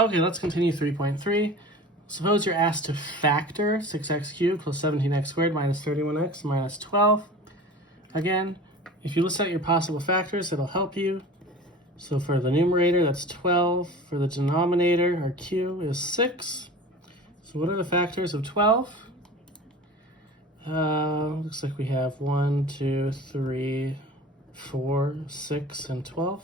Okay, let's continue 3.3. Suppose you're asked to factor 6x cubed plus 17x squared minus 31x minus 12. Again, if you list out your possible factors, it'll help you. So for the numerator, that's 12. For the denominator, our q is 6. So what are the factors of 12? Looks like we have 1, 2, 3, 4, 6, and 12.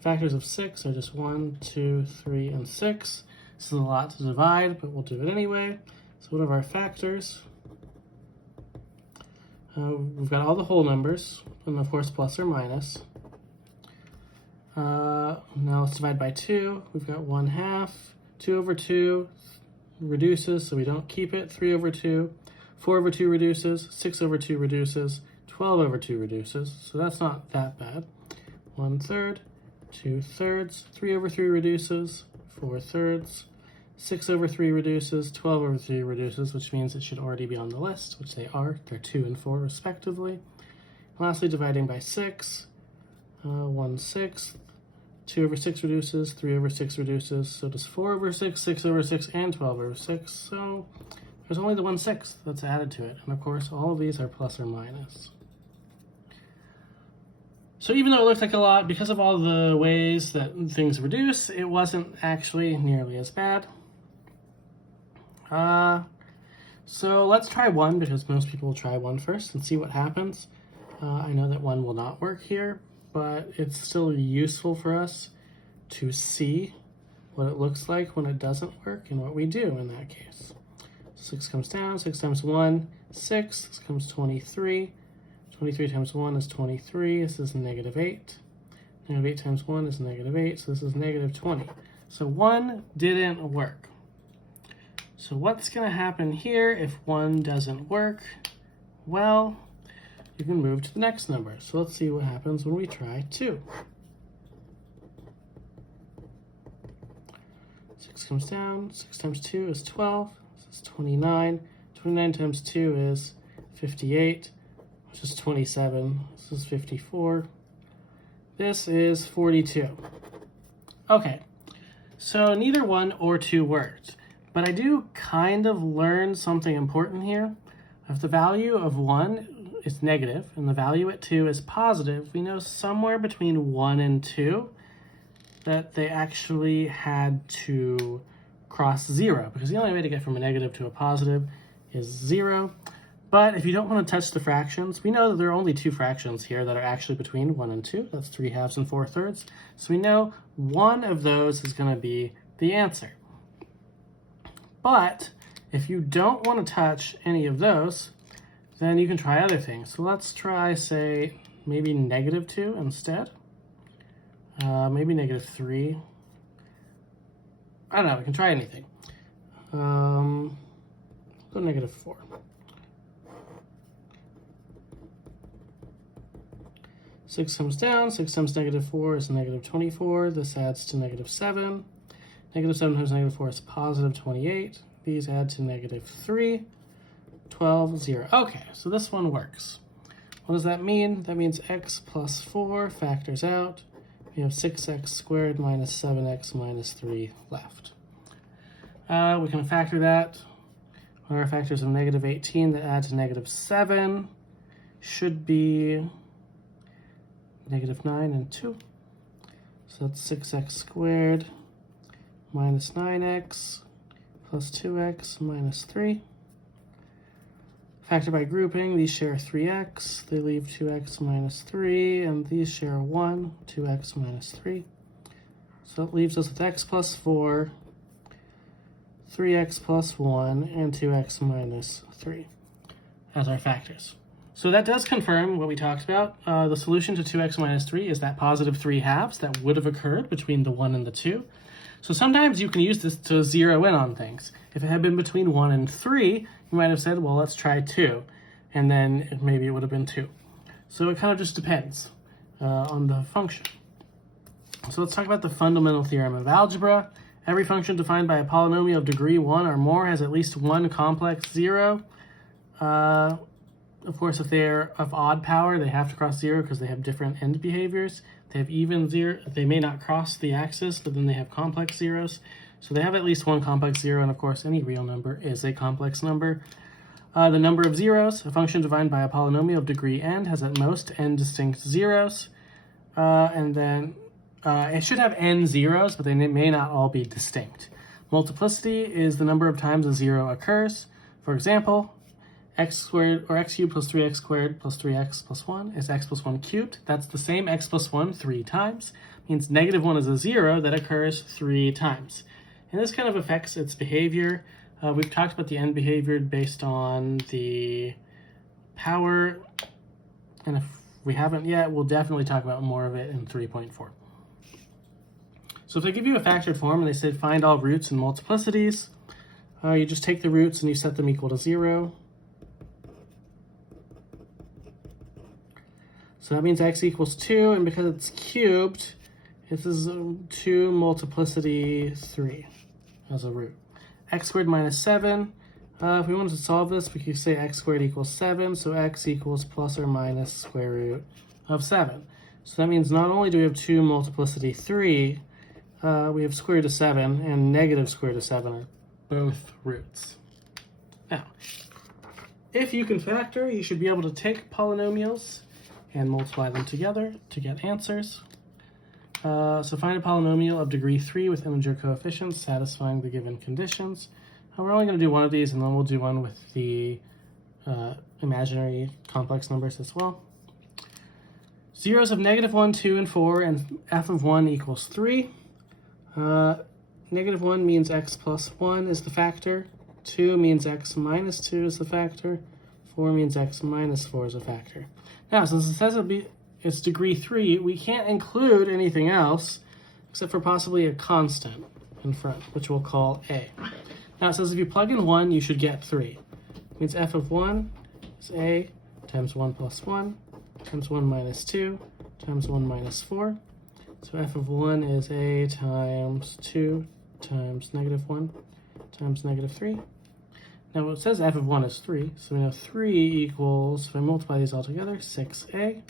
Factors of 6 are just 1, 2, 3, and 6. This is a lot to divide, but we'll do it anyway. So what are our factors? We've got all the whole numbers, and of course plus or minus. Now let's divide by 2. We've got 1/2. 2 over 2 reduces, so we don't keep it. 3 over 2. 4 over 2 reduces. 6 over 2 reduces. 12 over 2 reduces, so that's not that bad. 1/3. 2/3. 3 over 3 reduces. 4/3. 6 over 3 reduces. 12 over 3 reduces, which means it should already be on the list, which they are. They're 2 and 4 respectively. Lastly, dividing by 6. 1/6. 2 over 6 reduces. 3 over 6 reduces. So does 4 over 6, 6 over 6, and 12 over 6. So there's only the 1/6 that's added to it. And of course, all of these are plus or minus. So even though it looked like a lot, because of all the ways that things reduce, it wasn't actually nearly as bad. So let's try 1, because most people will try 1 first and see what happens. I know that 1 will not work here, but it's still useful for us to see what it looks like when it doesn't work and what we do in that case. 6 comes down, 6 times 1, 6, 6 comes 23. 23 times 1 is 23, this is -8. -8 times 1 is -8, so this is -20. So 1 didn't work. So what's going to happen here if 1 doesn't work? Well, you can move to the next number. So let's see what happens when we try 2. 6 comes down, 6 times 2 is 12, this is 29. 29 times 2 is 58. Which is 27. This is 54. This is 42. Okay, so neither 1 or 2 worked, but I do kind of learn something important here. If the value of 1 is negative and the value at 2 is positive, we know somewhere between 1 and 2 that they actually had to cross 0, because the only way to get from a negative to a positive is 0. But if you don't want to touch the fractions, we know that there are only 2 fractions here that are actually between 1 and 2. That's 3/2 and 4/3. So we know one of those is going to be the answer. But if you don't want to touch any of those, then you can try other things. So let's try, say, maybe -2 instead. Maybe -3. I don't know, we can try anything. Go -4. 6 comes down, 6 times -4 is -24. This adds to -7. -7 times -4 is +28. These add to -3. 12, 0. Okay, so this one works. What does that mean? That means x plus 4 factors out. We have 6x squared minus 7x minus 3 left. We can factor that. What are our factors of -18 that add to -7? Should be -9 and 2. So that's 6x squared minus 9x plus 2x minus 3. Factor by grouping, these share 3x, they leave 2x minus 3, and these share 1, 2x minus 3. So it leaves us with x plus 4, 3x plus 1, and 2x minus 3 as our factors. So that does confirm what we talked about. The solution to 2x minus 3 is that positive 3/2 that would have occurred between the 1 and the 2. So sometimes you can use this to zero in on things. If it had been between 1 and 3, you might have said, well, let's try 2. And then maybe it would have been 2. So it kind of just depends on the function. So let's talk about the fundamental theorem of algebra. Every function defined by a polynomial of degree 1 or more has at least one complex 0. Of course, if they're of odd power, they have to cross 0 because they have different end behaviors. They have even zero. They may not cross the axis, but then they have complex zeros. So they have at least one complex zero, and of course, any real number is a complex number. The number of zeros, a function defined by a polynomial of degree n, has at most n distinct zeros. And then it should have n zeros, but they may not all be distinct. Multiplicity is the number of times a zero occurs. For example, x squared or x cubed plus 3x squared plus 3x plus 1 is x plus 1 cubed. That's the same x plus 1 3 times. Means negative 1 is a zero that occurs 3 times. And this kind of affects its behavior. We've talked about the end behavior based on the power. And if we haven't yet, we'll definitely talk about more of it in 3.4. So if they give you a factored form and they said find all roots and multiplicities, you just take the roots and you set them equal to 0. So that means x equals 2, and because it's cubed, this is 2 multiplicity 3 as a root. X squared minus 7. If we wanted to solve this, we could say x squared equals 7, so x equals plus or minus square root of 7. So that means not only do we have 2 multiplicity 3, we have square root of 7 and negative square root of 7 are both roots. Now, if you can factor, you should be able to take polynomials and multiply them together to get answers. So find a polynomial of degree 3 with integer coefficients satisfying the given conditions. We're only going to do one of these, and then we'll do one with the imaginary complex numbers as well. Zeros of negative 1, 2, and 4, and f of 1 equals 3. Negative 1 means x plus 1 is the factor. 2 means x minus 2 is the factor. 4 means x minus 4 is a factor. Now, since it says it's degree 3, we can't include anything else except for possibly a constant in front, which we'll call a. Now, it says if you plug in 1, you should get 3. It means f of 1 is a times 1 plus 1 times 1 minus 2 times 1 minus 4. So f of 1 is a times 2 times negative 1 times negative 3. Now it says f of 1 is 3, so we know 3 equals, if I multiply these all together, 6a,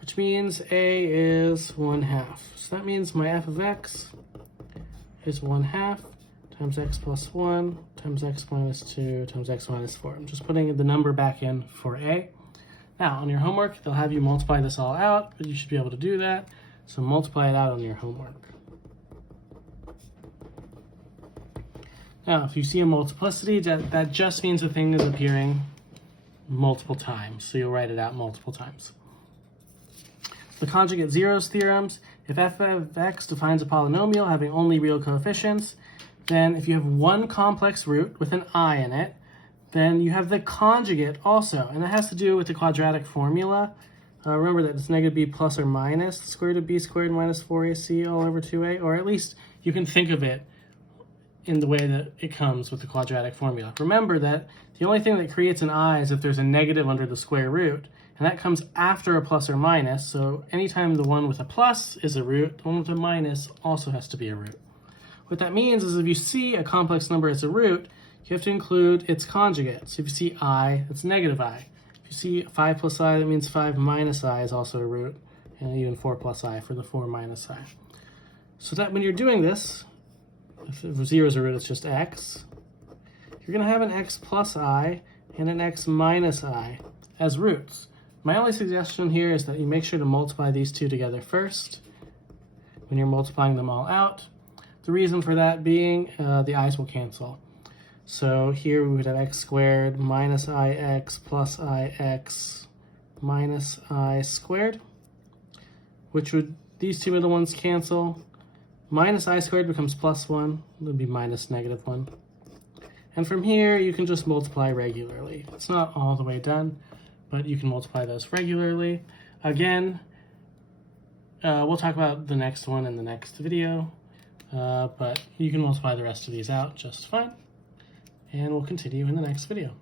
which means a is 1/2. So that means my f of x is 1/2 times x plus 1 times x minus 2 times x minus 4. I'm just putting the number back in for a. Now, on your homework, they'll have you multiply this all out, but you should be able to do that. So multiply it out on your homework. Now, if you see a multiplicity, that just means the thing is appearing multiple times. So you'll write it out multiple times. The conjugate zeros theorems. If f of x defines a polynomial having only real coefficients, then if you have one complex root with an I in it, then you have the conjugate also, and that has to do with the quadratic formula. Remember that it's negative b plus or minus the square root of b squared minus 4ac all over 2a, or at least you can think of it in the way that it comes with the quadratic formula. Remember that the only thing that creates an I is if there's a negative under the square root, and that comes after a plus or minus, so anytime the one with a plus is a root, the one with a minus also has to be a root. What that means is if you see a complex number as a root, you have to include its conjugate. So if you see I, it's negative I. If you see 5 plus I, that means 5 minus I is also a root, and even 4 plus I for the 4 minus I. So that when you're doing this, if 0 is a root, it's just x. You're going to have an x plus I and an x minus I as roots. My only suggestion here is that you make sure to multiply these two together first when you're multiplying them all out. The reason for that being the i's will cancel. So here we would have x squared minus ix plus ix minus I squared, which would, these two middle ones cancel. Minus I squared becomes plus 1, it would be minus negative 1. And from here, you can just multiply regularly. It's not all the way done, but you can multiply those regularly. Again, we'll talk about the next one in the next video, but you can multiply the rest of these out just fine. And we'll continue in the next video.